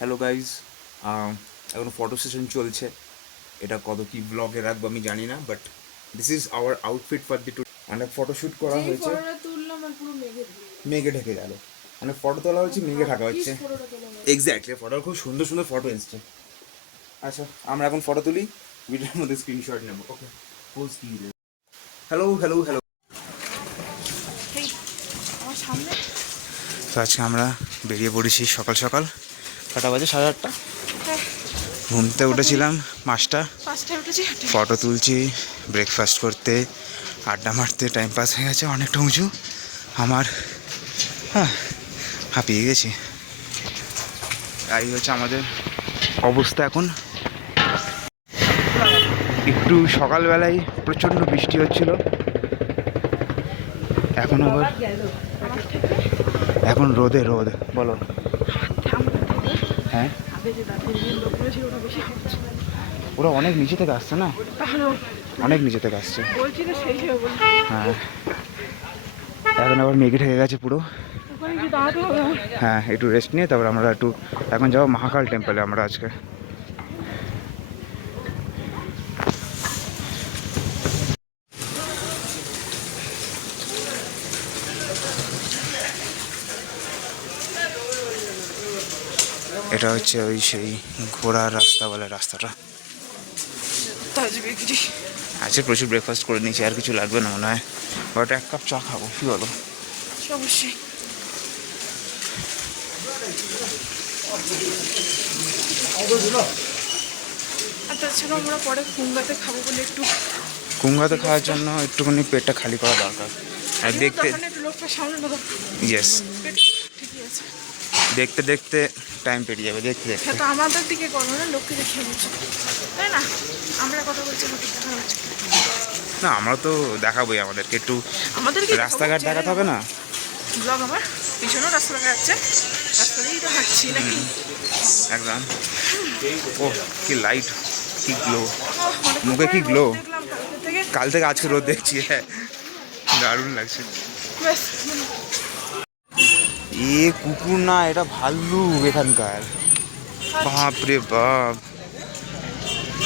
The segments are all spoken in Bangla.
হ্যালো গাইজ, এখন ফটো সেশন চলছে। এটা কত কি ব্লগে রাখবো আমি জানি না, but this is our outfit for the two. অনেক ফটোশ্যুট করা হয়েছে, মেঘে ঢেকে গেল। অনেক ফটো তোলা হয়েছে, মেঘে ঢাকা হচ্ছে। এক্স্যাক্টলি, ফটো খুব সুন্দর সুন্দর ফটো এসছে। আচ্ছা, আমরা এখন ফটো তুলি, ভিডিওর মধ্যে স্ক্রিনশট নেবো। ওকে, পোজ দিয়ে হ্যালো হ্যালো হ্যালো। তো আজকে আমরা বেরিয়ে পড়েছি সকাল সকাল। কটা বাজে? 8:30। ঘুমতে উঠেছিলাম 5টা, ফটো তুলছি, ব্রেকফাস্ট করতে, আড্ডা মারতে টাইম পাস হয়ে গেছে অনেকটা উঁচু আমার। হাঁপিয়ে গেছি। এই হচ্ছে আমাদের অবস্থা এখন। একটু সকালবেলায় প্রচণ্ড বৃষ্টি হচ্ছিল, এখন আবার এখন রোদে রোদ। বলো। হ্যাঁ, ওরা অনেক নিচে থেকে আসছে না, অনেক নিচে থেকে আসছে। হ্যাঁ, এখন আবার মেঘে ঢেকে গেছে পুরো। হ্যাঁ, একটু রেস্ট নিয়ে তারপর আমরা একটু এখন যাবো মহাকাল টেম্পলে আমরা আজকে। এটা হচ্ছে ওই সেই ঘোড়ার রাস্তা বলে রাস্তাটা। আজকে প্রচুর ব্রেকফাস্ট করে নিয়েছি, আর কিছু লাগবে না মনে হয়। বাট 1 কাপ চা খাবো, কি বলো? অবশ্যই। আর তাছাড়া আমরা পরে কুঙ্গাতে খাবো বলে একটু কুঙ্গাতে খাওয়ার জন্য একটুখানি পেটটা খালি করা দরকার। আর দেখতে ইয়েস, দেখতে দেখতে টাইম পেরিয়ে যাবে। দেখতে দেখতে তো আমাদের দিকে করবো না, লোককে দেখে বলছি, তাই না? আমরা কথা বলছি, না, আমরা তো দেখাবোই, আমাদেরকে একটু আমাদেরকে রাস্তাঘাট দেখাতে হবে না? ব্লগ আমার পিছনেও রাস্তা দেখা যাচ্ছে, রাস্তা দিয়েই তো হাঁটছি নাকি। একদম। ও কি লাইট, কি গ্লো, মুখে কি গ্লো। কাল থেকে আজকে রোদ দেখছি। হ্যাঁ, দারুণ লাগছে। এ কুকুর না, এটা ভাল্লুক এখানকার। বাপরে বাপ,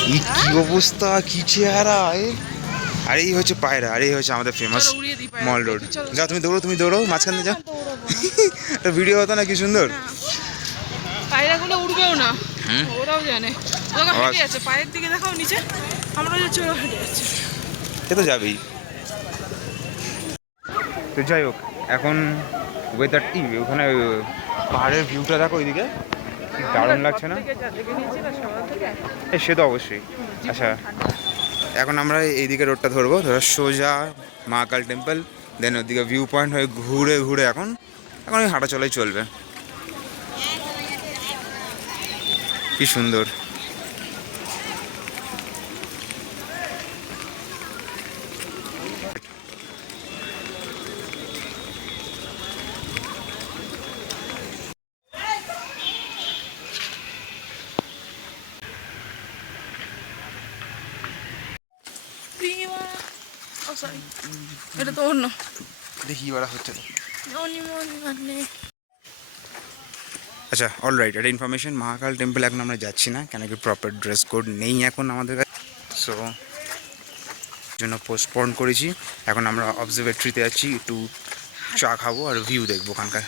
কি অবস্থা, কি চেহারা। আর এই হচ্ছে পায়রা, আর এই হচ্ছে আমাদের ফেমাস মল রোড। যাও তুমি দৌড়ো, তুমি দৌড়ো, মাঝখানে যাও। একটা ভিডিও হতো না, কি সুন্দর। পায়রাগুলো উড়বেও না, ওরাও জানে। ওরা হেঁটে যাচ্ছে, পায়ের দিকে দেখাও নিচে, আমরা যাচ্ছি, ওরা হেঁটে যাচ্ছে। সে তো যাবেই। তো যাই হোক, এখন ওয়েদারটি ওখানে পাহাড়ের ভিউটা দেখো ওইদিকে, কি দারুণ লাগছে না? সে তো অবশ্যই। আচ্ছা, এখন আমরা এইদিকে রোডটা ধরবো, ধরো সোজা মহাকাল টেম্পল, দেন ওইদিকে ভিউ পয়েন্ট হয়ে ঘুরে ঘুরে এখন ওই হাঁটা চলাই চলবে। কি সুন্দর। এটা তো অন্য দেখি বাড়া হচ্ছে তো। আচ্ছা, অলরাইট, এটা ইনফরমেশন। মহাকাল টেম্পল এখন আমরা যাচ্ছি না, কেন কি প্রপার ড্রেস কোড নেই এখন আমাদের কাছে, সো জন্য পোস্টপন করেছি। এখন আমরা অবজারভেটরিতে যাচ্ছি, একটু চা খাবো আর ভিউ দেখবো ওখানকার।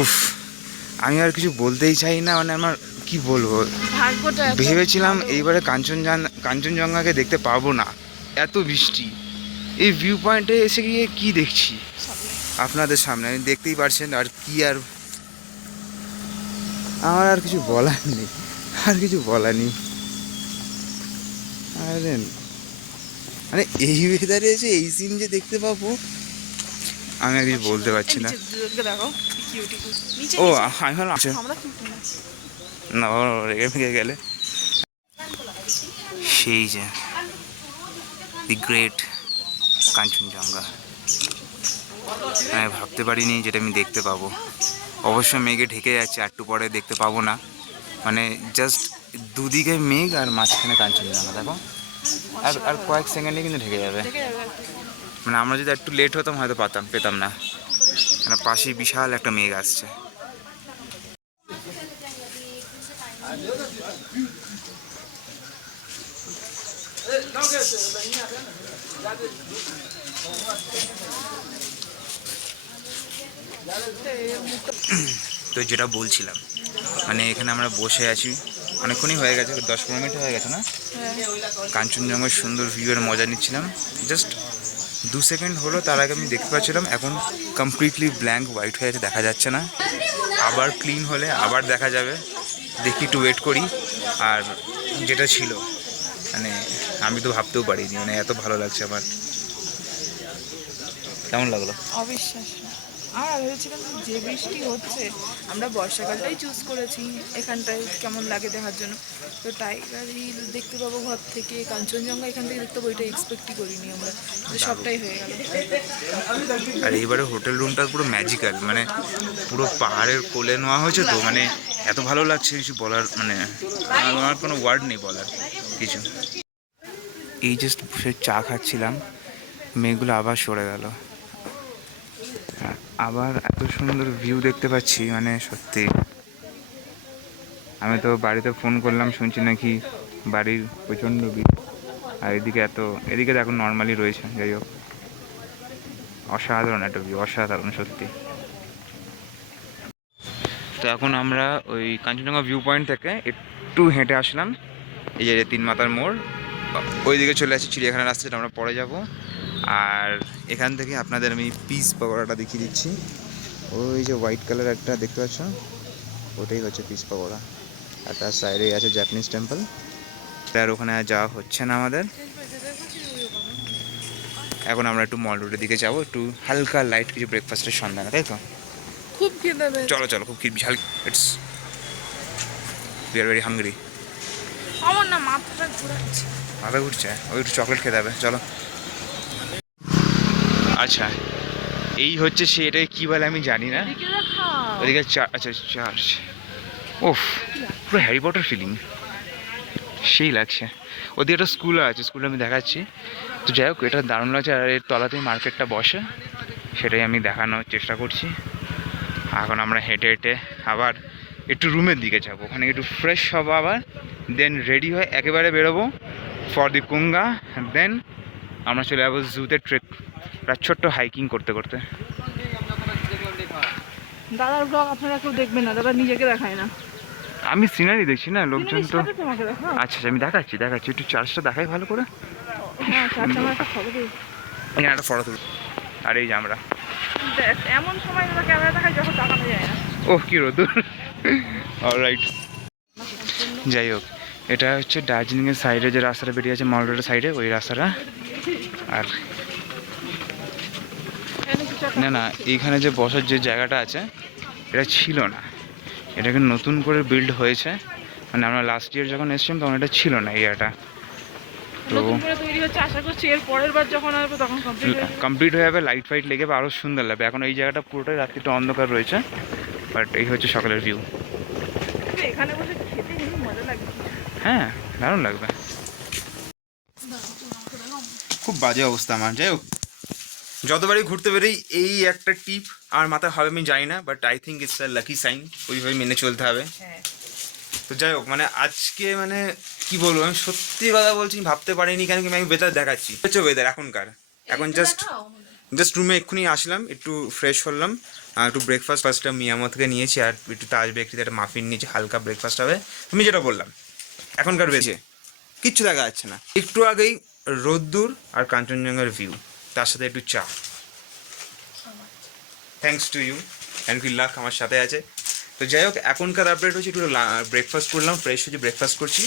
উফ, আমি আর কিছু বলতেই চাই না, মানে আমার কি বলবো। ভেবেছিলাম এইবারে কাঞ্চনজঙ্ঘাকে দেখতে পাবো না, এত বৃষ্টি। এই ভিউ পয়েন্টে এসে গিয়ে কি দেখছি আপনাদের সামনে, আমি দেখতেই পারছেন। আর কি, আর আমার আর কিছু বলার নেই, আর কিছু বলার নেই। আরে মানে এই ওয়েদারে এসে এই সিন যে দেখতে পাবো, আমি আর কিছু বলতে পারছি না। দেখাও কিউটি নিচে ও আমি ভাবলাম আচ্ছা আমরা কি না রেগে ফেগে গেলে। সেই যে দি গ্রেট কাঞ্চনজঙ্ঘা, আমি ভাবতে পারিনি যেটা আমি দেখতে পাবো। অবশ্য মেঘে ঢেকে যাচ্ছে, একটু পরে দেখতে পাবো না, মানে জাস্ট দুদিকে মেঘ আর মাঝখানে কাঞ্চনজঙ্ঘা দেখো। আর আর কয়েক সেকেন্ডে কিন্তু ঢেকে যাবে। মানে আমরা যদি একটু লেট হতাম হয়তো পেতাম না, মানে পাশেই বিশাল একটা মেঘ আসছে। তো যেটা বলছিলাম, মানে এখানে আমরা বসে আছি অনেকক্ষণই হয়ে গেছে, 10-15 মিনিট হয়ে গেছে না। কাঞ্চনজঙ্ঘার সুন্দর ভিউয়ের মজা নিচ্ছিলাম, জাস্ট 2 সেকেন্ড হলো, তার আগে আমি দেখতে পাচ্ছিলাম এখন কমপ্লিটলি ব্ল্যাঙ্ক হোয়াইট হয়ে আছে, দেখা যাচ্ছে না। আবার ক্লিন হলে আবার দেখা যাবে, দেখি একটু ওয়েট করি। আর যেটা ছিল মানে আমি তো ভাবতেও পারিনি, মানে এত ভালো লাগছে আমার। কেমন লাগলো? অবিশ্বাস্য। আমরা ভেবেছিলাম যে বৃষ্টি হচ্ছে, আমরা বর্ষাকালটাই চুজ করেছি এখানটায় কেমন লাগে দেখার জন্য। তো টাইগার হিল দেখতে পাবো ঘর থেকে, কাঞ্চনজঙ্ঘা এখান থেকে দেখতে পাবো, এটা এক্সপেক্টই করিনি আমরা, যে সবটাই হয়ে গেল। আর এইবারে হোটেল রুমটা পুরো ম্যাজিক্যাল, মানে পুরো পাহাড়ের কোলে নেওয়া হয়েছে, তো মানে এত ভালো লাগছে কিছু বলার, মানে আমার কোনো ওয়ার্ড নেই বলার কিছু। এই জাস্ট বসে চা খাচ্ছিলাম, মেয়েগুলো আবার সরে গেল, আবার এত সুন্দর ভিউ দেখতে পাচ্ছি, মানে সত্যি। আমি তো বাড়িতে ফোন করলাম, শুনছি নাকি বাড়ির প্রচণ্ড ভিড়, আর এদিকে দেখো নর্মালি রয়েছে। যাই হোক, অসাধারণ একটা ভিউ, অসাধারণ সত্যি। তো এখন আমরা ওই কাঞ্চনজঙ্ঘা ভিউ পয়েন্ট থেকে একটু হেঁটে আসলাম, এই যে 3 মাথার মোড়, ওইদিকে চলে আসছি চিড়িয়াখানার রাস্তা, যেটা আমরা পরে যাব। আর এখান থেকে আপনাদের আমি পিস পকোড়াটা দেখিয়ে দিচ্ছি। ওই যে হোয়াইট কালার একটা দেখতে পাচ্ছ, ওটাই হচ্ছে পিস পকোড়া। আর তার সাইডেই আছে জাপানিজ টেম্পল, তার ওখানে আর যাওয়া হচ্ছে না আমাদের। এখন আমরা একটু মল রোডের দিকে যাবো, একটু হালকা লাইট কিছু ব্রেকফাস্টের সন্ধানে, তাই তো? খুব খিদে পেয়েছে। চলো খুব Bishal, it's we are very hungry. আমার না মাথাটা ঘোরাচ্ছে। মাথা ঘুরছে, ওই একটু চকলেট খেতে হবে, চলো। আচ্ছা, এই হচ্ছে সে, এটাকে কী বলে আমি জানি না। ওদিকে আচ্ছা চার্চ, ওফ পুরো হ্যারি পটার ফিলিং, সেই লাগছে। ওদিকে একটা স্কুল আছে, স্কুলে আমি দেখাচ্ছি। তো যাই হোক, এটা দারুণ লাগছে, আর এর তলাতেই মার্কেটটা বসে, সেটাই আমি দেখানোর চেষ্টা করছি। এখন আমরা হেঁটে হেঁটে আবার একটু রুমের দিকে যাবো, ওখানে একটু ফ্রেশ হবো আবার, দেন রেডি হয়ে একেবারে বেরোবো ফর দি কুঙ্গা। দেন আমরা চলে যাবো জুতে ট্রেক, একটা ছোট্ট হাইকিং করতে করতে। দাদার ব্লগ আপনারা কেউ দেখবেন না, দাদা নিজেকে দেখায় না। আমি সিনারি দেখছি না, লোকজন তো। আচ্ছা আমি দেখাচ্ছি একটু চার্জটা দেখাই ভালো করে। এখানে একটা ফটো তুল, আর এই যে আমরা এমন সময় দাদা ক্যামেরা দেখায় যখন তাকানো যায় না। ওহ কি রোদুর, অলরাইট। যাই হোক, এটা হচ্ছে দার্জিলিংয়ের সাইডে যে রাস্তাটা বেরিয়ে আছে, মল রোডের সাইডে, ওই রাস্তাটা। আর না এইখানে যে বসার যে জায়গাটা আছে, এটা ছিল না, এটাকে নতুন করে বিল্ড হয়েছে। মানে আমরা লাস্ট ইয়ার যখন এসেছিলাম তখন এটা ছিল না, এরিয়াটা। তো কমপ্লিট হয়ে যাবে, লাইট ফাইট লেগে আরও সুন্দর লাগবে। এখন এই জায়গাটা পুরোটাই রাত্রিটা অন্ধকার রয়েছে, বাট এই হচ্ছে সকালের ভিউ। হ্যাঁ দারুণ লাগবে, খুব বাজে অবস্থা আমার। যাই হোক, যতবারই ঘুরতে বেরোই এই একটা টিপ আর মাথায় হবে আমি জানি না, but I think it's a lucky sign, ওইভাবে মেনে চলতে হবে। তো যাই হোক, মানে আজকে মানে কি বলবো, আমি সত্যি কথা বলছি, ভাবতে পারিনি, কেন কি আমি ওয়েদার দেখাচ্ছি হচ্ছে ওয়েদার এখনকার। এখন জাস্ট রুমে এক্ষুনি আসলাম, একটু ফ্রেশ হলাম, একটু ব্রেকফাস্ট ফার্স্টটা মিয়ামো থেকে নিয়েছি, আর একটু তাজ বেকারিতে একটা মাফিন নিয়েছি, হালকা ব্রেকফাস্ট হবে। তুমি যেটা বললাম, এখনকার বেজে কিচ্ছু দেখা যাচ্ছে না, একটু আগেই রোদ্দুর আর কাঞ্চনজঙ্ঘার ভিউ, তার সাথে একটু চা। Thanks to you, thank you luck আমার সাথে আছে। তো যাই হোক, এখনকার আপডেট হচ্ছে একটু ব্রেকফাস্ট করলাম, ফ্রেশ হচ্ছে ব্রেকফাস্ট করছি,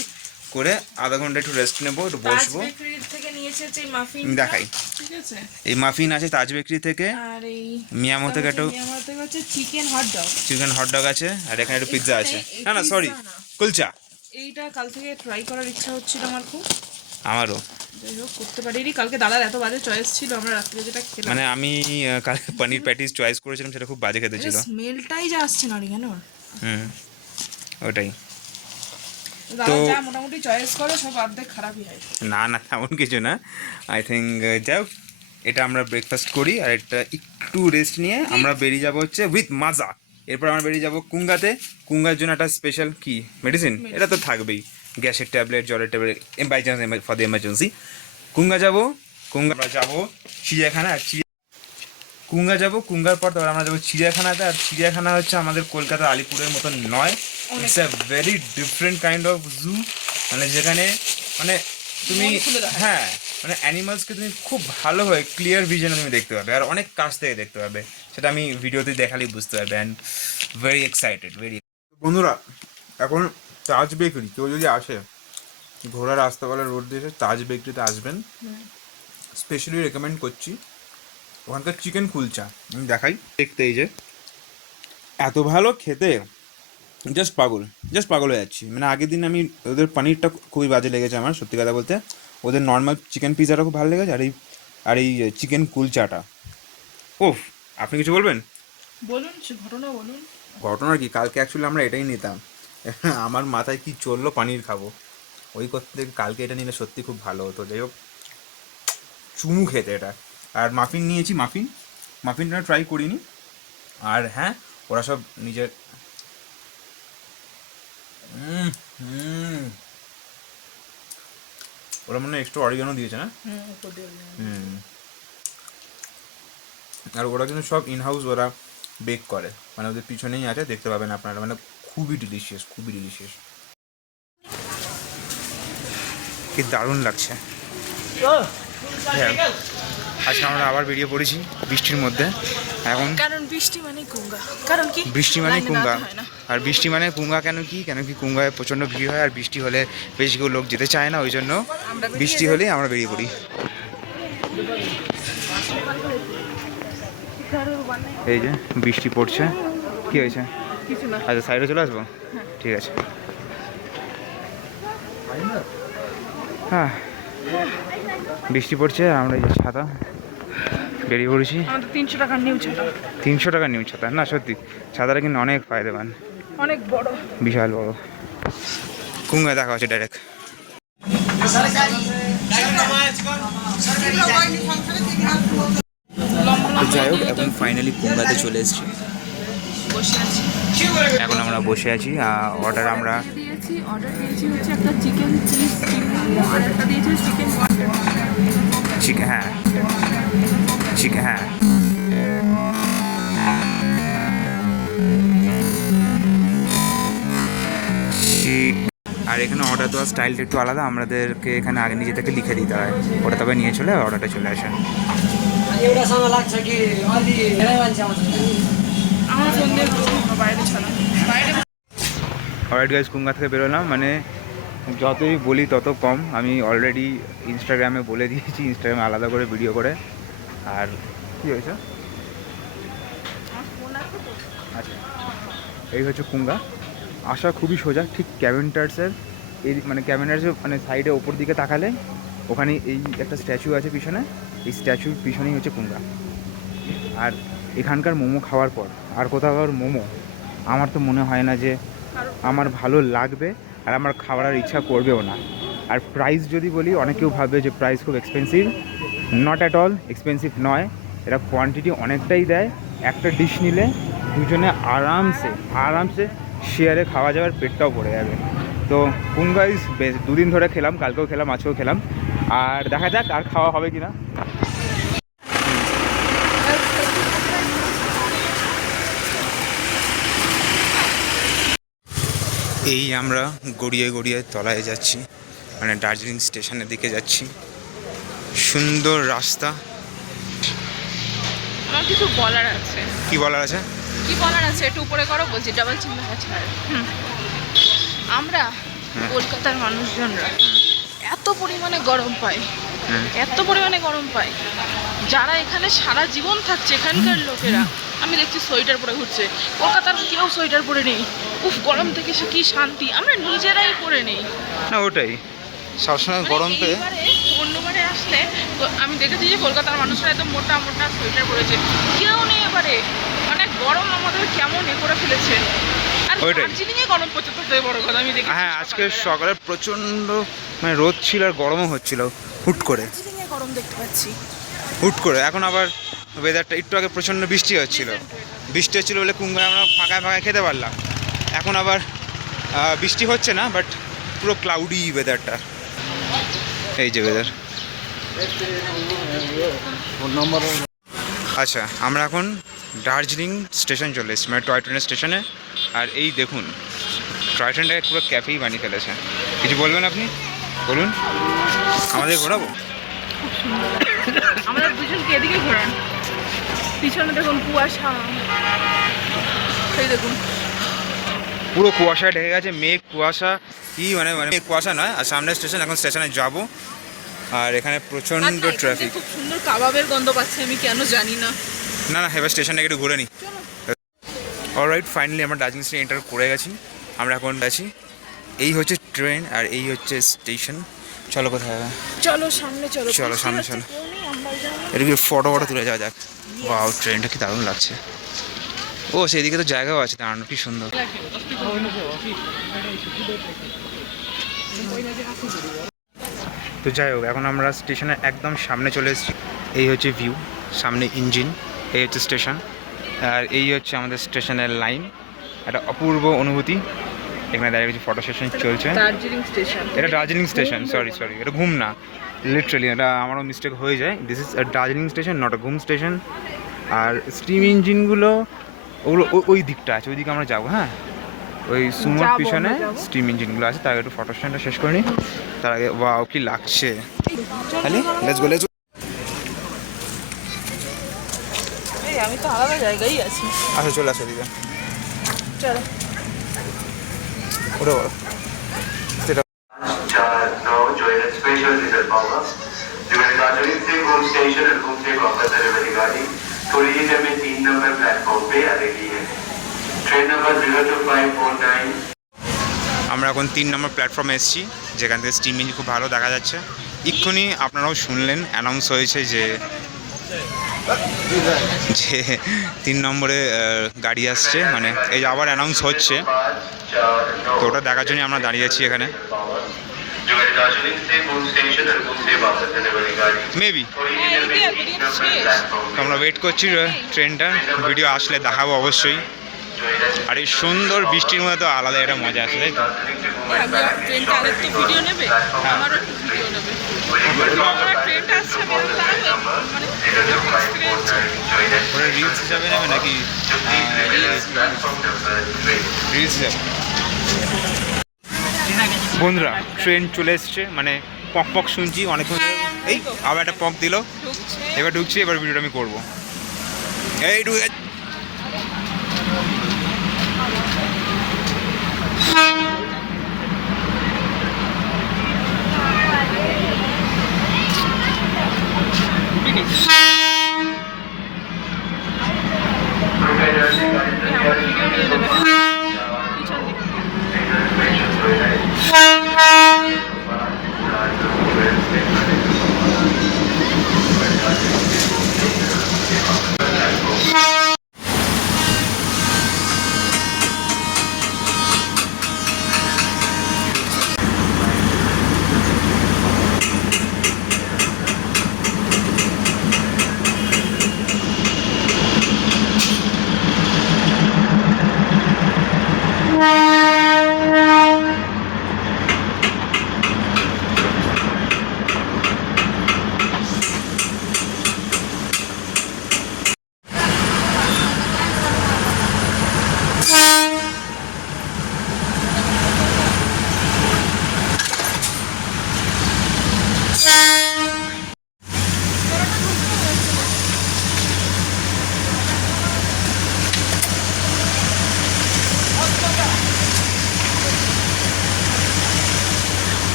করে আধা ঘন্টা একটু রেস্ট নেবো, একটু বসবো। এসেছে মাফিন দেখাই। ঠিক আছে, এই মাফিন আছে তাজ বেকরি থেকে, আর এই মিয়ামো থেকে একটা মিয়ামো থেকে হচ্ছে chicken hot dog, chicken hot dog আছে, আর এখানে একটা পিৎজা আছে। না না সরি, কুলচা। এইটা কাল থেকে ট্রাই করার ইচ্ছা হচ্ছিল আমার খুব, আমারও। যাই হোক করতে পারিনি কালকে, দাদার এত বাজে চয়েস ছিল, আমরা রাত্রে যেটা খেলাম মানে আমি কালকে পনির প্যাটিস চয়েস করেছিলাম, সেটা খুব বাজে খেতে ছিল। স্মেলটাই যা আসছে না কেন। ওটাই দাদা যা মোটামুটি চয়েস করে সব অর্ধেক খারাপই হয়। না না তেমন কিছু না, আই থিঙ্ক যাই হোক এটা আমরা ব্রেকফাস্ট করি আর এটা একটু রেস্ট নিয়ে আমরা বেরিয়ে যাবো হচ্ছে উইথ মাজা। এরপর আমরা বেরিয়ে যাবো কুঙ্গাতে। কুঙ্গার জন্য একটা স্পেশাল কি মেডিসিন, এটা তো থাকবেই, গ্যাসের ট্যাবলেট, জ্বরের tablet, by chance for the emergency. Kunga যাবো, কুঙ্গা আমরা যাবো চিড়িয়াখানা, আর কুঙ্গা যাবো, কুঙ্গার পর তারপর আমরা যাবো চিড়িয়াখানাতে। আর চিড়িয়াখানা হচ্ছে আমাদের কলকাতা আলিপুরের মতন নয়, it's a very different kind of zoo, মানে যেখানে মানে তুমি হ্যাঁ মানে অ্যানিমালসকে তুমি খুব ভালোভাবে ক্লিয়ার ভিশনে তুমি দেখতে পাবে, আর অনেক কাছ থেকে দেখতে পাবে, সেটা আমি ভিডিওতে দেখালেই বুঝতে পারবে। And very excited, very. বন্ধুরা এখন তাজ বেকারি, কেউ যদি আসে ঘোড়া রাস্তাওয়ালা রোড দিয়ে তাজ বেকারিতে আসবেন, স্পেশালি রেকমেন্ড করছি ওখানকার চিকেন কুলচা। আমি দেখাই দেখতে, এই যে এত ভালো খেতে, জাস্ট পাগল হয়ে যাচ্ছি। মানে আগের দিন আমি ওদের পনিরটা খুবই বাজে লেগেছে আমার, সত্যি কথা বলতে। ওদের নর্মাল চিকেন পিজাটা খুব ভালো লেগেছে, আর এই চিকেন কুলচাটা, ওফ। আপনি কিছু বলবেন? বলুন, ঘটনা বলুন। ঘটনা কি, কালকে অ্যাকচুয়ালি আমরা এটাই নিতাম, আমার মাথায় কি চললো পনির খাবো, ওই করতে কালকে এটা নিলে সত্যি খুব ভালো হতো। যাই হোক চুমু খেতে এটা। আর মাফিন নিয়েছি, মাফিনটা ট্রাই করিনি। আর হ্যাঁ ওরা সব নিজের ওরা মনে হয় এক্সট্রা অরিগানো দিয়েছে না? আর ওরা কিন্তু সব ইনহাউস ওরা বেক করে, মানে ওদের পিছনেই আছে, দেখতে পাবেন আপনারা, মানে খুবই ডিলিশিয়াস, কি দারুণ লাগছে। হ্যাঁ আজকে আমরা আবার বেরিয়ে পড়েছি বৃষ্টির মধ্যে। এখন কারণ বৃষ্টি মানে কুঙ্গা, কারণ কি বৃষ্টি মানে কুঙ্গা, আর বৃষ্টি মানে কুঙ্গা কেন কি কুঙ্গায় প্রচণ্ড ভিড় হয়, আর বৃষ্টি হলে বেশি কেউ লোক যেতে চায় না, ওই জন্য বৃষ্টি হলেই আমরা বেরিয়ে পড়ি। এই যে বৃষ্টি পড়ছে, কি হয়েছে? আচ্ছা সাইডে চলে আসবো, ঠিক আছে। হ্যাঁ বৃষ্টি পড়ছে, আমরা এই যে ছাতা বেরিয়ে পড়েছি। 300 টাকার নিউ ছাতা, 300 টাকার নিউ ছাতা, না সত্যি ছাতাটা কিন্তু অনেক ফায়দাবান, অনেক বড়, বিশাল বড়। কুঙ্গা দেখা হচ্ছে ডাইরেক্ট। যাই হোক এখন ফাইনালি কুঙ্গাতে চলে এসেছি, এখন আমরা বসে আছি। অর্ডার আমরা দিয়েছি হচ্ছে একটা চিকেন চিজ চিলি, আর একটা দিয়েছি চিকেন হ্যাঁ আর এখানে অর্ডার দেওয়ার স্টাইলটা একটু আলাদা, আমাদেরকে এখানে আগে নিজে থেকে লিখে দিতে হয়, ওটা তবে নিয়ে চলে অর্ডারটা চলে আসে। অলরাইট গাইস, কুঙ্গা থেকে বেরোলাম, মানে যতই বলি তত কম। আমি অলরেডি ইনস্টাগ্রামে বলে দিয়েছি, ইনস্টাগ্রামে আলাদা করে ভিডিও করে। আর কী হয়েছে, আচ্ছা এই হচ্ছে কুঙ্গা। আসা খুবই সোজা, ঠিক ক্যাভেন্টার্সের এই মানে ক্যাভেন্টার্সের মানে সাইডে ওপর দিকে তাকালে ওখানে এই একটা স্ট্যাচু আছে পিছনে, এই স্ট্যাচুর পিছনেই হচ্ছে কুঙ্গা। আর এখানকার মোমো খাওয়ার পর আর কোথাও মোমো আমার তো মনে হয় না যে আমার ভালো লাগবে, আর আমার খাওয়ার ইচ্ছা করবেও না। আর প্রাইস যদি বলি, অনেকেও ভাববে যে প্রাইস খুব expensive, not at all expensive নয়। এরা কোয়ান্টিটি অনেকটাই দেয়, একটা ডিশ নিলে দুজনে আরামসে শেয়ারে খাওয়া যাবে, আর পেটটাও ভরে যাবে। তো কুঙ্গা ইজ বেস্ট, দুদিন ধরে খেলাম, কালকেও খেলাম, আজকেও খেলাম, আর দেখা যাক আর খাওয়া হবে কি না। এই আমরা গড়িয়ে তলায় যাচ্ছি, মানে দার্জিলিং স্টেশনের দিকে যাচ্ছি। সুন্দর রাস্তা। আমার কিছু বলার আছে। কি বলার আছে? একটু উপরে করো বলছি, ডাবল চিন্তা আছে। আমরা কলকাতার মানুষজনরা এত পরিমাণে গরম পাই, এত পরিমাণে গরম পায়। যারা এখানে সারা জীবন থাকছে এখানকার লোকেরা, আমি দেখছি সোয়েটার পরে ঘুরছে। কলকাতার কেউ সোয়েটার পরে নেই। উফ, গরম থেকে সে কি শান্তি, আমরা নিজেরাই পরে নেই। না ওটাই, সবসময় গরম মানে পেয়ে এইবারে অন্যবারে আসলে তো আমি দেখেছি যে কলকাতার মানুষরা এত মোটা মোটা সোয়েটার পরেছে, কেউ নেই এবারে। মানে গরম আমাদের কেমন করে ফেলেছে। আর ওইটাই। দার্জিলিংয়ে গরম পড়ছে, তো বড় কথা আমি দেখেছি। হ্যাঁ, আজকে সকালে প্রচণ্ড মানে রোদ ছিল আর গরমও হচ্ছিল হুট করে। দার্জিলিংয়ে গরম দেখতে পাচ্ছি হুট করে এখন আবার ওয়েদারটা, একটু আগে প্রচণ্ড বৃষ্টি হচ্ছিল, বৃষ্টি হচ্ছিলো বলে কুম্ভে আমরা ফাঁকায় ফাঁকায় খেতে পারলাম। এখন আবার বৃষ্টি হচ্ছে না, বাট পুরো ক্লাউডি ওয়েদারটা। এই যে ওয়েদার। আচ্ছা, আমরা এখন দার্জিলিং স্টেশন চলে এসেছি, মানে টয় ট্রেনের স্টেশনে। আর এই দেখুন, টয় ট্রেনটাকে পুরো ক্যাফেই বানিয়ে ফেলেছে। কিছু বলবেন আপনি? বলুন, আমাদের ঘোরাবো। আমাদের দুজনকে এদিকে ঘোরান। পিছনে দেখুন কুয়াশা, সেই দেখুন পুরো কুয়াশায় ঢেকে গেছে, মেঘ কুয়াশা কি মানে মানে কুয়াশা নয়। আর সামনে স্টেশন, এখন স্টেশনে যাব। আর এখানে প্রচণ্ড ট্রাফিক। খুব সুন্দর কাবাবের গন্ধ পাচ্ছি, আমি কেন জানি না। না না, এবার স্টেশনটাকে একটু ঘুরে নিই। অলরাইট, ফাইনালি আমরা দার্জিলিং স্টেশন এন্টার করে গেছি। আমরা এখন আছি, এই হচ্ছে ট্রেন আর এই হচ্ছে স্টেশন। চলো কোথায় হবে, চলো সামনে চলো। চলো সামনে চলো, এদিকে ফটো ফটো তুলে যাওয়া যাক। ওয়াও, ট্রেনটা কি দারুণ লাগছে। ও সেদিকে তো জায়গাও আছে দাঁড়ানো, কি সুন্দর। তো যাই হোক, এখন আমরা স্টেশনের একদম সামনে চলে এসেছি। এই হচ্ছে ভিউ, সামনে ইঞ্জিন, এই হচ্ছে স্টেশন, আর এই হচ্ছে আমাদের স্টেশনের লাইন। একটা অপূর্ব অনুভূতি। এখানে দাঁড়িয়ে কিছু ফটো সেশন চলছে। দার্জিলিং স্টেশন, এটা দার্জিলিং স্টেশন, সরি, এটা ঘুম না, লিটারালি এটা আমারও মিস্টেক হয়ে যায়। This is Darjeeling station, not a ঘুম স্টেশন। আর স্টিম ইঞ্জিনগুলো ওগুলো ওই দিকটা আছে, ওই দিকে আমরা যাবো। হ্যাঁ, ওই সুমোর পিছনে স্টিম ইঞ্জিনগুলো আছে। তার একটু ফটো সেশনটা শেষ করে নিই, তার আগে ওয়াও কি লাগছে। খালি লেটস গো। এই আমি তো আলাদা জায়গায় আছি। আচ্ছা, চলে আসো দিকে, চলো। ওটা বলো। 4-9 join special diesel power जिसमें दार्जिलिंग से घूम स्टेशन और घूम से वापस आने वाली गाड़ी थोड़ी ही देर में 3 नंबर प्लेटफॉर्म पे आ रही है। Train number 02549। আমরা এখন 3 নম্বর প্ল্যাটফর্মে এসেছি, যেখান থেকে স্টিম ইঞ্জিন খুব ভালো দেখা যাচ্ছে। এক্ষুনি আপনারাও শুনলেন, অ্যানাউন্স হয়েছে যে 3 নম্বরে গাড়ি আসছে, মানে এই যে আবার অ্যানাউন্স হচ্ছে। তো ওটা দেখার জন্য আমরা দাঁড়িয়ে আছি এখানে। दार्जिलिंग से घूम स्टेशन और घूम से वापस आने वाली गाड़ी মেবি थोड़ी ही देर में 3 नंबर प्लेटफॉर्म তো আমরা ওয়েট করছি ট্রেনটা, ভিডিও আসলে দেখাবো অবশ্যই। আর এই সুন্দর বৃষ্টির মধ্যে তো আলাদা একটা মজা আছে, তাই তো? ট্রেনটা আরেকটু ভিডিও নেবে, আমারও একটু ভিডিও নেবে। আমার ট্রেনটা আসছে, আমি এখন দাঁড়াবো, মানে এক্সপিরিয়েন্স। ওরা রিলস হিসাবে নেবে নাকি রিলস হিসাবে? বন্ধুরা, ট্রেন চলে এসছে, মানে পক পক শুনছি অনেকক্ষণ ধরে। এই আবার একটা পক দিল, ঢুকছে। এবার ঢুকছি, এবার ভিডিওটা আমি করবো। এই ঢুকে আমার ভিডিও নিয়ে নেবে পিছন দিকে।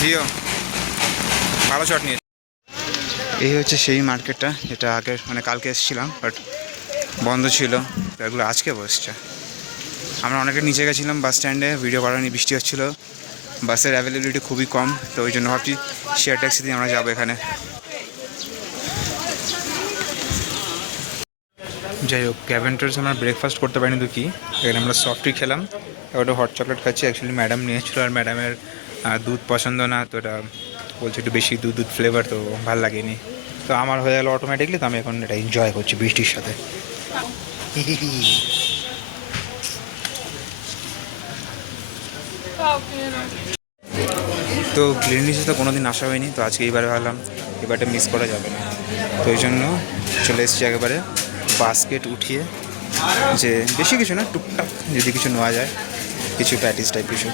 জিও ভালো শট নিয়ে। এই হচ্ছে সেই মার্কেটটা যেটা আগে মানে কালকে এসেছিলাম বাট বন্ধ ছিল, তো এগুলো আজকে বসছে। আমরা অনেকটা নিচে গেছিলাম বাস স্ট্যান্ডে, ভিডিও করা নিয়ে বৃষ্টি হচ্ছিলো, বাসের অ্যাভেলেবিলিটি খুবই কম, তো ওই জন্য ভাবছি শেয়ার ট্যাক্সি দিয়ে আমরা যাবো এখানে। যাই হোক, ক্যাভেন্টার্স আমরা ব্রেকফাস্ট করতে পারিনি তো কি, এখানে আমরা সফটি খেলাম, ওটা হট চকলেট খাচ্ছি। অ্যাকচুয়ালি ম্যাডাম নিয়েছিল আর ম্যাডামের দুধ পছন্দ না, তো এটা বলছে একটু বেশি দুধ ফ্লেভার, তো ভালো লাগেনি, তো আমার হয়ে গেলো অটোমেটিকলি, তো আমি এখন এটা এনজয় করছি বৃষ্টির সাথে। তো গ্লিনিসে তো কোনো দিন আসা হয়নি, তো আজকে এইবারে ভাবলাম এবারটা মিস করা যাবে না, তো ওই জন্য চলে এসেছি একেবারে বাস্কেট উঠিয়ে, যে বেশি কিছু না, টুকটাক যদি কিছু নেওয়া যায়, কিছু প্যাটিস টাইপ কিছু।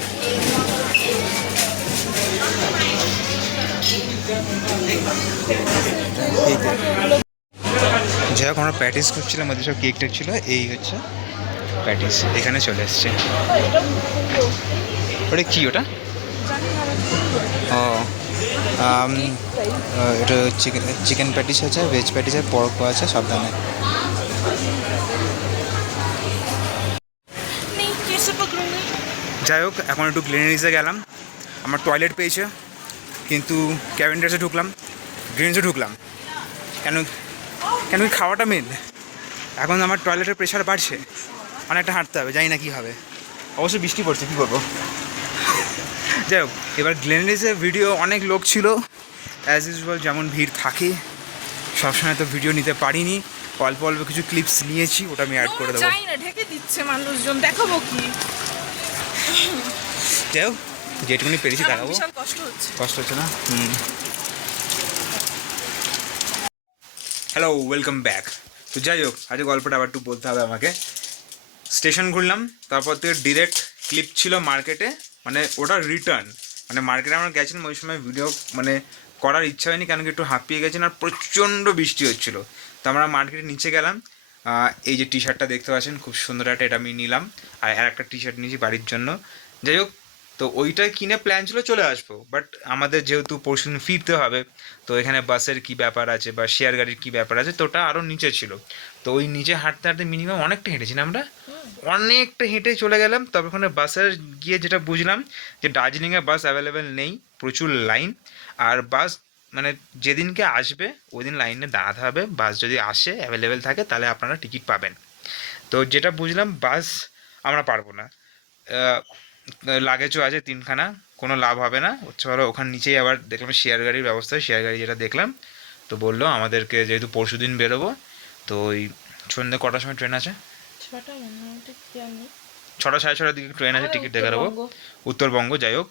যাই হোক, আমরা প্যাটিস করছিলাম, ওদের সব কেক টেক ছিল, এই হচ্ছে প্যাটিস, এখানে চলে এসছে। ওটা কি ওটা? ও এটা চিকেন প্যাটিস আছে, ভেজ প্যাটিস আছে, পর্কও আছে, সাবধানে। যাই হোক, এখন একটু গ্লিনিসে গেলাম, আমার টয়লেট পেয়েছে, কিন্তু ক্যাভেন্টার্সে ঢুকলাম, গ্রিনসে ঢুকলাম, কেন কেন কি খাওয়াটা মেন। এখন আমার টয়লেটের প্রেশার বাড়ছে, অনেকটা হাঁটতে হবে, জানি না কী হবে, অবশ্যই বৃষ্টি পড়ছে, কী করবো। যাই হোক, এবার গ্লেনরিজে ভিডিও অনেক লোক ছিল, অ্যাজ ইউজুয়াল যেমন ভিড় থাকে, সবসময় তো ভিডিও নিতে পারিনি, অল্প অল্প কিছু ক্লিপস নিয়েছি, ওটা আমি অ্যাড করে দেবো। যাই না, ঢেকে দিচ্ছে মানুষজন, দেখাবো কি। যাই হোক, যেটুকুনি পেরেছি দেখাবো। কষ্ট হচ্ছে না? Hello, welcome back. তো যাই হোক, আজকে গল্পটা আবার একটু বলতে হবে আমাকে। স্টেশন ঘুরলাম, তারপর থেকে ডিরেক্ট ক্লিপ ছিল মার্কেটে, মানে ওটা রিটার্ন, মানে মার্কেটে আমরা গেছিলাম, ওই সময় ভিডিও মানে করার ইচ্ছা হয়নি, কেন কি একটু হাঁপিয়ে গেছিলাম আর প্রচণ্ড বৃষ্টি হচ্ছিলো। তো আমরা মার্কেটের নিচে গেলাম, এই যে টি শার্টটা দেখতে পাচ্ছেন খুব সুন্দর একটা, এটা আমি নিলাম, আর একটা টি শার্ট নিয়েছি বাড়ির জন্য। যাই হোক, তো ওইটাই কিনে প্ল্যান ছিল চলে আসবো, বাট আমাদের যেহেতু পরশুদিন ফিরতে হবে, তো এখানে বাসের কী ব্যাপার আছে বা শেয়ার গাড়ির কী ব্যাপার আছে, তো ওটা আরও নিচে ছিল, তো ওই নিচে হাঁটতে হাঁটতে মিনিমাম অনেকটা হেঁটেছি না আমরা, অনেকটা হেঁটে চলে গেলাম। তবে ওখানে বাসের গিয়ে যেটা বুঝলাম যে দার্জিলিংয়ে বাস অ্যাভেলেবেল নেই, প্রচুর লাইন, আর বাস মানে যেদিনকে আসবে ওই দিন লাইনে দাঁড়াতে হবে, বাস যদি আসে অ্যাভেলেবেল থাকে তাহলে আপনারা টিকিট পাবেন। তো যেটা বুঝলাম বাস আমরা পারবো না, লাগেজও আছে 3খানা, কোনো লাভ হবে না, হচ্ছে ধরো ওখানে নিচেই আবার দেখলাম শেয়ার গাড়ির ব্যবস্থা, শেয়ার গাড়ি যেটা দেখলাম, তো বললো আমাদেরকে যেহেতু পরশু দিন বেরোবো, তো ওই সন্ধ্যে কটার সময় ট্রেন আছে? 6টা 6:30টার দিকে ট্রেন আছে, টিকিট দেখে নেবো, উত্তরবঙ্গ। যাই হোক,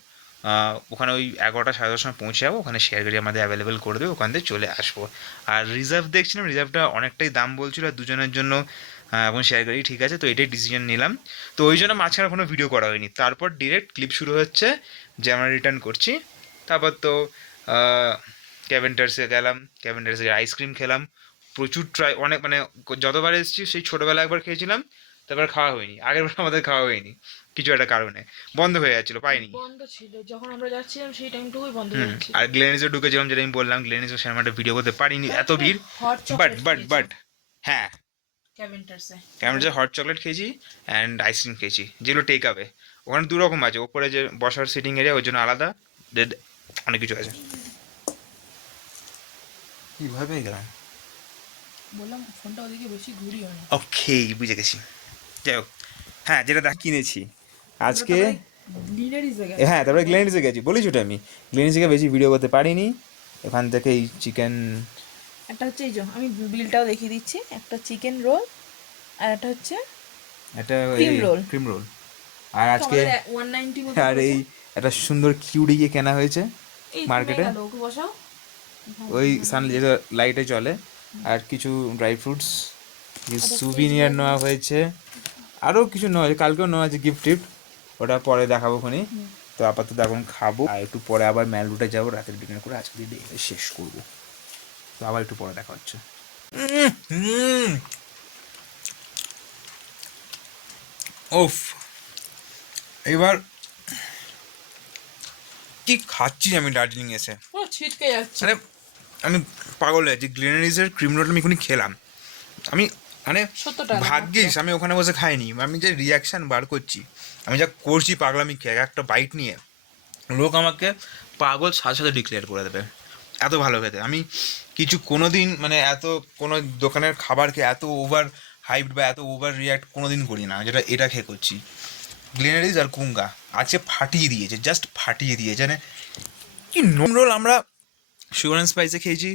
ওখানে ওই 11টা 10:30 সময় পৌঁছে যাবো, ওখানে শেয়ার গাড়ি আমাদের অ্যাভেলেবেল করে দেবে, ওখান থেকে চলে আসবো। আর রিজার্ভ দেখছিলাম, রিজার্ভটা অনেকটাই দাম বলছিল, আর দুজনের জন্য এখন শেয়ার গাড়ি ঠিক আছে, তো এটাই ডিসিশন নিলাম। তো ওই জন্য মাঝখানে কোনো ভিডিও করা হয়নি, তারপর ডিরেক্ট ক্লিপ শুরু হচ্ছে যে আমরা রিটার্ন করছি। তারপর তো ক্যাভেন্টার্সে গেলাম, ক্যাভেন্টার্সে আইসক্রিম খেলাম, প্রচুর অনেক, মানে যতবার এসেছি সেই ছোটোবেলা একবার খেয়েছিলাম, তারপর খাওয়া হয়নি, আগের বার আমাদের খাওয়া হয়নি কিছু একটা কারণে, বন্ধ হয়ে যাচ্ছিল, পাইনি, বন্ধ ছিল যখন আমরা যাচ্ছিলাম সেই টাইমটুকুই বন্ধ হয়ে গেছিল। আর গ্লেনিসে ঢুকেছিলাম, যেটা আমি বললাম, গ্লেনিসে সেরকম একটা ভিডিও করতে পারিনি, এত ভিড়। বাট হ্যাঁ, ক্যাভেন্টার্সে হট চকলেট খেয়েছি অ্যান্ড আইসক্রিম খেয়েছি, যেগুলো টেক আবে, ওখানে 2 রকম আছে, ওপরে যে বসার সিটিং এরিয়া ওই জন্য আলাদা, অনেক কিছু আছে। কীভাবে গেলাম বললাম ফোনটা ওদিকে বেশি ঘুরিও না। ওকে, বুঝে গেছি। যাই হোক, হ্যাঁ, যেটা কিনেছি আজকে, হ্যাঁ, তারপরে গ্লেনিসে গেছি, বলেছি ওটা আমি গ্লেনিসে গিয়ে বেশি ভিডিও করতে পারিনি। ওখান থেকে এই চিকেন, একটা হচ্ছে এই যে আমি বিলটাও দেখিয়ে দিচ্ছি, একটা চিকেন রোল আর একটা হচ্ছে একটা ক্রিম রোল, আর আজকে 190 আর এই একটা সুন্দর কিউড়িকে কেনা হয়েছে মার্কেটে, ওই সান যেটা লাইটে চলে, আর কিছু ড্রাই ফ্রুটস, সুভিনিয়ার নেওয়া হয়েছে, আরও কিছু নেওয়া আছে, কালকেও নেওয়া আছে গিফট টিফট, ওটা পরে দেখাবো খনি। তো আপাতত এখন খাবো, আর একটু পরে আবার ম্যাল রুটে যাবো, রাতের ডিনার করে আজকে দিয়ে শেষ করবো। তো আবার একটু পরে দেখা হচ্ছে। ওফ, এবার কি খাচ্ছি আমি দার্জিলিং এসে, পুরো ছিটকে যাচ্ছে। মানে আমি পাগল হয়ে যাচ্ছি। গ্লেনারিজের ক্রিম রোল আমি এখনই খেলাম, আমি মানে 70 টাকা ভাগ্যিস আমি ওখানে বসে খাইনি। আমি যে রিয়াকশান বার করছি, আমি যা করছি পাগলামি খেয়ে একটা বাইট নিয়ে, লোক আমাকে পাগল সাথে সাথে ডিক্লেয়ার করে দেবে, এত ভালো খেতে। আমি কিছু কোনো দিন মানে এত কোনো দোকানের খাবারকে এত ওভার হাইপড বা এত ওভার রিয়াক্ট কোনো দিন করি না, যেটা এটা খেয়ে করছি। গ্লেনারিজ আর কুঙ্গা আজকে ফাটিয়ে দিয়েছে, জাস্ট ফাটিয়ে দিয়েছে। মানে কি নোম রোল আমরা সুগার অ্যান্ড স্পাইসে খেয়েছি,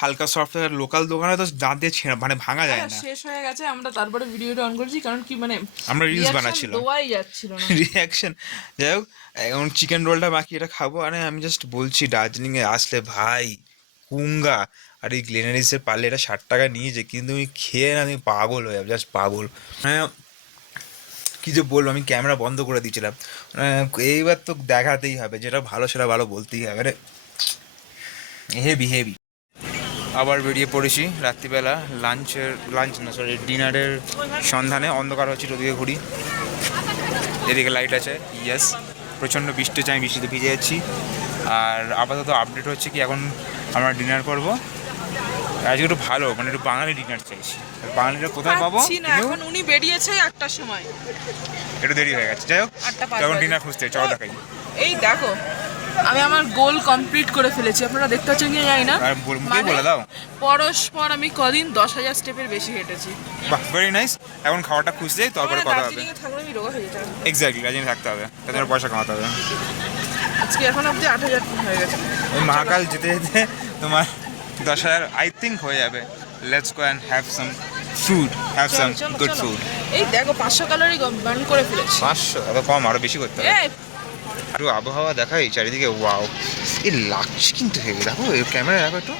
হালকা সফট, লোকাল দোকানে তো দাঁত দিয়ে মানে ভাঙা যায় না। শেষ হয়ে গেছে, আমরা তারপরে ভিডিওটা অন করেছি, কারণ কি মানে আমরা রিলস বানাচ্ছিলাম, দোয়াই যাচ্ছিল না রিয়াকশন। যাই হোক, এখন চিকেন রোলটা বাকি, এটা খাবো। আরে আমি জাস্ট বলছি দার্জিলিংয়ে আসলে ভাই কুঙ্গা আর এই গ্লেনারিসের পারলে এটা 60 টাকা নিয়েছে, কিন্তু আমি খেয়ে না আমি পাগল হয়ে যাবো, জাস্ট পাগল। মানে কী যে বলবো, আমি ক্যামেরা বন্ধ করে দিয়েছিলাম, এইবার তো দেখাতেই হবে, যেটা ভালো সেটা ভালো বলতেই হবে। আরে হেভি হেভি। আবার বেরিয়ে পড়েছি রাত্রিবেলা লাঞ্চ না সরি ডিনারের সন্ধানে। অন্ধকার হচ্ছে, ওদিকে ঘুরি, এদিকে লাইট আছে। ইয়েস, প্রচণ্ড বৃষ্টি হচ্ছে, আমি বৃষ্টিতে ভিজে যাচ্ছি। আর আপাতত আপডেট হচ্ছে কি এখন আমরা ডিনার করবো আজকে একটু ভালো, মানে একটু বাঙালি ডিনার চাইছি। বাঙালিটা কোথায় পাবো? এখন উনি বেরিয়েছে 8টার সময়, একটু দেরি হয়ে গেছে। যাই হোক, 8টা 5 তখন বাজে। ডিনার খুঁজতে চলো দেখাই। এই দেখো, আমি আমার গোল কমপ্লিট করে ফেলেছি, আপনারা দেখতে পাচ্ছেন কি জানি না। আর মুখে বলে দাও, পরস্পর আমি কদিন 10,000 স্টেপের বেশি হেঁটেছি। বাহ ভেরি নাইস। এখন খাবারটা খুঁজতে যাই, তারপরে কথা হবে। দার্জিলিংয়ে থাকলে আমি রোগা হয়ে যেতাম। এক্স্যাক্টলি, দার্জিলিং থাকতে হবে, তাদের পয়সা কামাতে হবে। আজকে এখন অব্দি 8,000 হয়ে গেছে। ওই মহাকাল যেতে যেতে তোমার 10,000 আই থিঙ্ক হয়ে যাবে। Let's go and have some food, have some good food. এই দেখো 500 ক্যালোরি বার্ন করে ফেলেছি। 500 এত কম, আরো বেশি করতে হবে। এই একটু আবহাওয়া দেখাই চারিদিকে, ওয়াও এই লাগছে কিন্তু হেভি। দেখো এই ক্যামেরা দেখো একটু,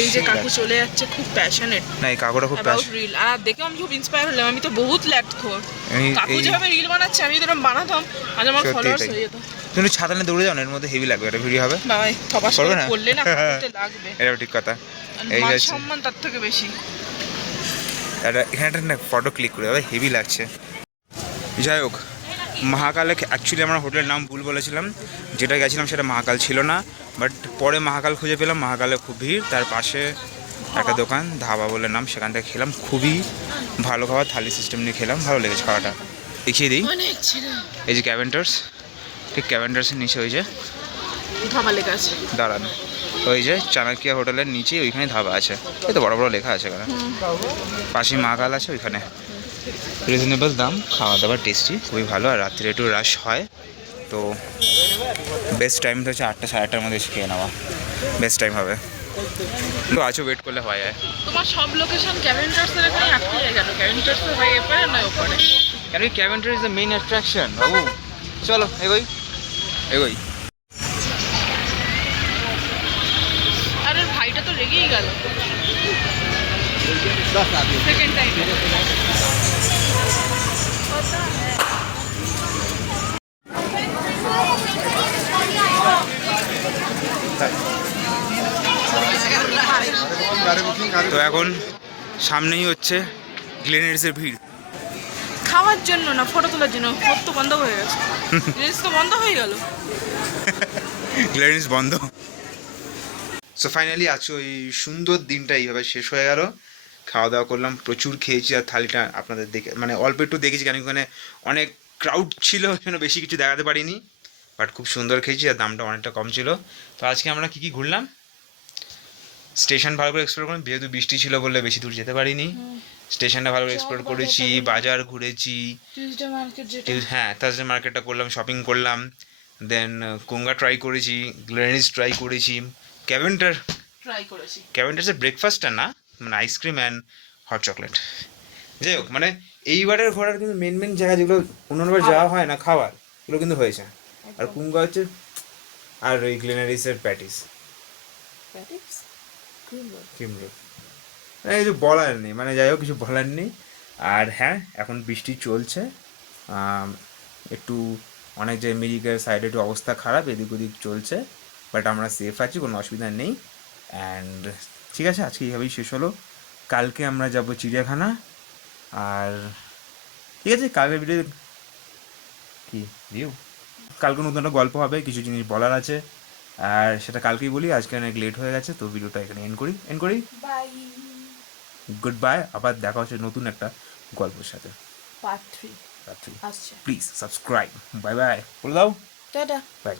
এই যে কাকু চলে যাচ্ছে, খুব প্যাশনেট না এই কাকুটা খুব অ্যাবাউট রিল। আর দেখে আমি খুব ইন্সপায়ার হলাম, আমি তো বহুত ল্যাট খোর। কাকু যেভাবে রিল বানাচ্ছে, আমি যদি বানাতাম আজ আমার ফলোয়ার্স হয়ে যেত। তুমি ছাতা নিয়ে দৌড়ে যাও না, এর মধ্যে হেভি লাগবে, এটা ভিডিও হবে। বাবাই থপাস করবে করে না? পড়লে না হাতে লাগবে, এটাও ঠিক কথা। এই মান হচ্ছে সম্মান তার থেকে বেশি। এটা, এখানে একটা না ফটো ক্লিক করে দাও, হেভি লাগছে। যাই হোক, মহাকালে অ্যাকচুয়ালি আমরা হোটেলের নাম ভুল বলেছিলাম, যেটা গেছিলাম সেটা মহাকাল ছিল না, বাট পরে মহাকাল খুঁজে পেলাম। মহাকালে খুব ভিড়, তার পাশে একটা দোকান ধাবা বলে নাম, সেখান থেকে খেলাম, খুবই ভালো খাবার, থালি সিস্টেম নিয়ে খেলাম, ভালো লেগেছে খাওয়াটা। দেখিয়ে দিই, এই যে ক্যাভেন্টার্স, ঠিক ক্যাভেন্টার্সের নিচে ওই যে ধাবা লেখা আছে, দাঁড়ান, ওই যে চাণক্য হোটেলের নিচে ওইখানে ধাবা আছে, এই তো বড় বড় লেখা আছে এখানে। পাশে মহাকাল আছে, ওইখানে রিজনেবল দাম, খাওয়া দাওয়া টেস্টি, খুবই ভালো। আর রাত্রে একটু রাশ হয়, তো বেস্ট টাইম তো হচ্ছে 8টা 8:30টার মধ্যে এসে খেয়ে নেওয়া, বেস্ট টাইম হবে। তো আছো ওয়েট করলে হয় যায়। তোমার সব লোকেশন ক্যাভেন্টার্সের এখানে আটকে যায় কেন? ক্যাভেন্টার্সের হয় এপারে না ওপারে? কেন কি ক্যাভেন্টার ইজ দ্য মেইন অ্যাট্রাকশন বাবু। চলো এগোই এগোই। আরে ভাইটা তো রেগেই গেল সেকেন্ড টাইম। তো এখন সামনেই হচ্ছে গ্লেনারিসের ভিড়, খাওয়ার জন্য না ফটো তোলার জন্য। সব তো বন্ধ হয়ে গেছে, রিলস তো বন্ধ হয়ে গেল, গ্লেনারিস বন্ধ। সো ফাইনালি আজকে ওই সুন্দর দিনটা এইভাবে শেষ হয়ে গেল। খাওয়া দাওয়া করলাম, প্রচুর খেয়েছি, আর থালিটা আপনাদের দেখে মানে অল্প একটু দেখেছি, কারণ ওখানে অনেক ক্রাউড ছিল, ওই জন্য বেশি কিছু দেখাতে পারিনি, বাট খুব সুন্দর খেয়েছি, আর দামটা অনেকটা কম ছিল। তো আজকে আমরা কী কী ঘুরলাম, স্টেশন ভালো করে এক্সপ্লোর করলাম, যেহেতু বৃষ্টি ছিল বলে বেশি দূর যেতে পারিনি। স্টেশনটা ভালো করে এক্সপ্লোর করেছি, বাজার ঘুরেছি, হ্যাঁ থার্সডে মার্কেটটা করলাম, শপিং করলাম, দেন কুঙ্গা ট্রাই করেছি, গ্লেনারিস ট্রাই করেছি, ট্রাই করেছি। ক্যাভেন্টার্সের ব্রেকফাস্টটা না, মানে আইসক্রিম অ্যান্ড হট চকলেট। যাই হোক, মানে এইবারের ঘোরার কিন্তু মেন জায়গা যেগুলো অন্যবার যাওয়া হয় না খাবার, এগুলো কিন্তু হয়েছে। আর কুঙ্গা হচ্ছে, আর ওই গ্লেনারিসের প্যাটিস ক্রিম রোল, এই কিছু বলার নেই, মানে যাই হোক কিছু বলার নেই। আর হ্যাঁ, এখন বৃষ্টি চলছে, একটু অনেক জায়গায় মিরিকের সাইডে একটু অবস্থা খারাপ, এদিক ওদিক চলছে, বাট আমরা সেফ আছি, কোনো অসুবিধা নেই। অ্যান্ড ঠিক আছে, আজকে এইভাবেই শেষ হলো। কালকে আমরা যাব চিড়িয়াখানা। আর ঠিক আছে, কালকের ভিডিও কি ভিউ, কালকে নতুন একটা গল্প হবে, কিছু জিনিস বলার আছে, আর সেটা কালকেই বলি। আজকে অনেক লেট হয়ে গেছে, তো ভিডিওটা এখানে এন্ড করি। বাই। গুড বাই, আবার দেখা হচ্ছে নতুন একটা গল্পের সাথে। পার্ট 3 রাত্রি আসছে। Please subscribe. বাই বাই বলে দাও। টাটা। বাই।